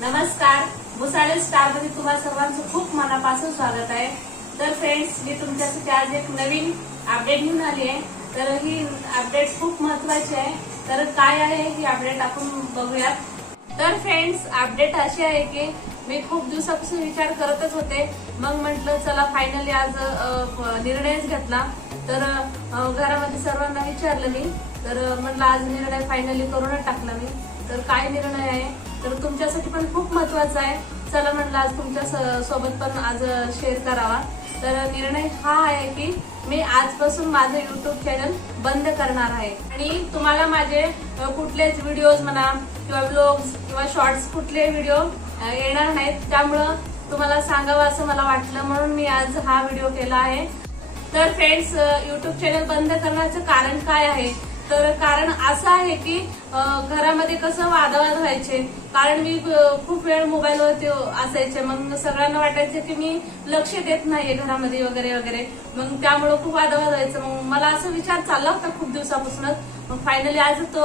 नमस्कार. भुसाळे स्टारमध्ये तुम्हा सर्वांचं खूप मनापासून स्वागत आहे. तर फ्रेंड्स मी तुमच्यासाठी आज एक नवीन अपडेट घेऊन आली आहे. तर ही अपडेट खूप महत्वाची आहे. तर काय आहे ही अपडेट आपण बघूयात. तर फ्रेंड्स अपडेट अशी आहे की मी खूप दिवसापासून विचार करतच होते. मग म्हटलं चला फायनली आज निर्णयच घेतला. तर घरामध्ये सर्वांना विचारलं मी. तर म्हटलं आज निर्णय फायनली करूनच टाकला मी. तर काय निर्णय आहे? तर तुमच्यासाठी पण खूप महत्त्वाचा आहे. चला म्हटलं आज तुमच्या स- सोबत पण आज शेअर करावा. तर निर्णय हा आहे की मी आजपासून माझं युट्यूब चॅनल बंद करणार आहे. आणि तुम्हाला माझे कुठलेच व्हिडिओज म्हणा किंवा ब्लॉग्स किंवा शॉर्ट्स कुठले व्हिडिओ येणार नाहीत. त्यामुळं तुम्हाला सांगावं असं मला वाटलं म्हणून मी आज हा व्हिडिओ केला आहे. तर फ्रेंड्स युट्यूब चॅनल बंद करण्याचं कारण काय आहे? तर कारण असं आहे की घरामध्ये कसं वादावाद व्हायचे? कारण मी खूप वेळ मोबाईलवरती असायचे. मग सगळ्यांना वाटायचं की मी लक्ष देत नाहीये घरामध्ये वगैरे वगैरे. मग त्यामुळं खूप वादावाद व्हायचं. मग मला असं विचार चालला होता खूप दिवसापासूनच. मग फायनली आज तो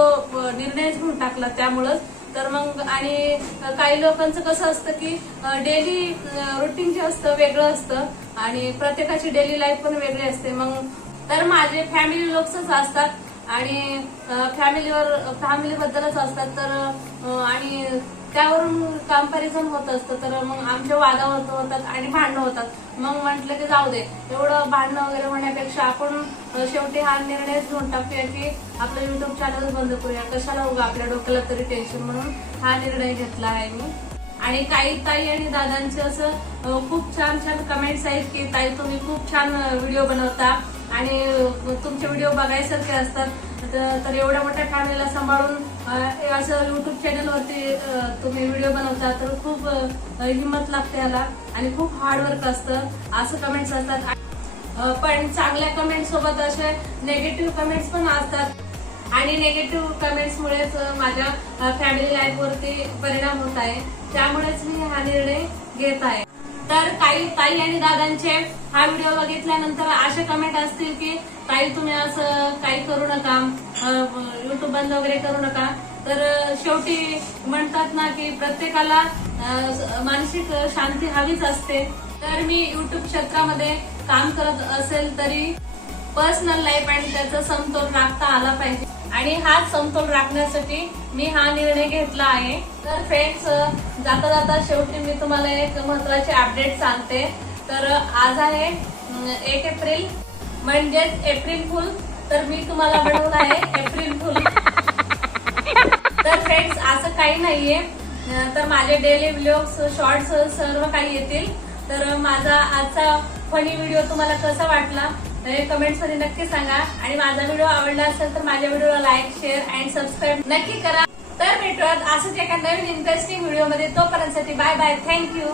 निर्णयच घेऊन टाकला त्यामुळंच. तर मग आणि काही लोकांचं कसं असतं की डेली रुटीन जे असतं वेगळं असतं. आणि प्रत्येकाची डेली लाईफ पण वेगळी असते. मग तर माझे फॅमिली लोकच असतात. आणि फॅमिलीवर फॅमिली बद्दलच असतात तर आणि त्यावरून कंपॅरिझन होत असतं तर मग आमच्या वादावर होतात आणि भांडणं होतात. मग म्हटलं की जाऊ दे एवढं भांडणं वगैरे होण्यापेक्षा आपण शेवटी हा निर्णय घेऊन टाकूया की आपलं युट्यूब चॅनल बंद करूया. कशाला उगा आपल्या डोक्याला तरी टेन्शन म्हणून हा निर्णय घेतला आहे मी. आणि काही ताई आणि दादांचे असं खूप छान छान कमेंट्स आहेत की ताई तुम्ही खूप छान व्हिडिओ बनवता. आणि तुमचे व्हिडिओ बघायसारखे असतात. तर एवढ्या मोठ्या फॅमिलीला सांभाळून हे असं युट्यूब चॅनलवरती तुम्ही व्हिडिओ बनवता तर खूप हिंमत लागते याला. आणि खूप हार्डवर्क असतं. असं कमेंट्स असतात. पण चांगल्या कमेंट सोबत असे नेगेटिव्ह कमेंट्स पण असतात. आणि निगेटिव्ह कमेंट्समुळेच माझ्या फॅमिली लाईफवरती परिणाम होत आहे. त्यामुळेच मी हा निर्णय घेत आहे. तर काही ताई आणि दादांचे हा व्हिडिओ बघितल्यानंतर असे कमेंट असतील की ताई तुम्ही असं काही करू नका युट्यूब बंद वगैरे करू नका. तर शेवटी म्हणतात ना की प्रत्येकाला मानसिक शांती हवीच असते. तर मी युट्यूब क्षेत्रामध्ये काम करत असेल तरी पर्सनल लाईफ आणि त्याचा समतोल राखता आला पाहिजे. आणि हाच समतोल राखण्यासाठी मी हा निर्णय घेतला आहे. तर फ्रेंड्स जाता जाता शेवटी मी तुम्हाला एक महत्त्वाचे अपडेट सांगते. तर आज आहे एक एप्रिल. म्हणजेच एप्रिल फुल. तर मी तुम्हाला बनवलं आहे एप्रिल फुल. तर फ्रेंड्स असं काही नाहीये. तर माझे डेली व्लॉग्स शॉर्ट्स सर्व काही येतील. तर माझा आजचा फनी व्हिडिओ तुम्हाला कसा वाटला? तर कमेंट्समध्ये नक्की सांगा. आणि माझा व्हिडिओ आवडला असेल तर माझ्या व्हिडिओला लाईक शेअर अँड सबस्क्राईब नक्की करा. तर भेटूयात असंच एका नवीन इंटरेस्टिंग व्हिडिओमध्ये तोपर्यंत बाय बाय थँक्यू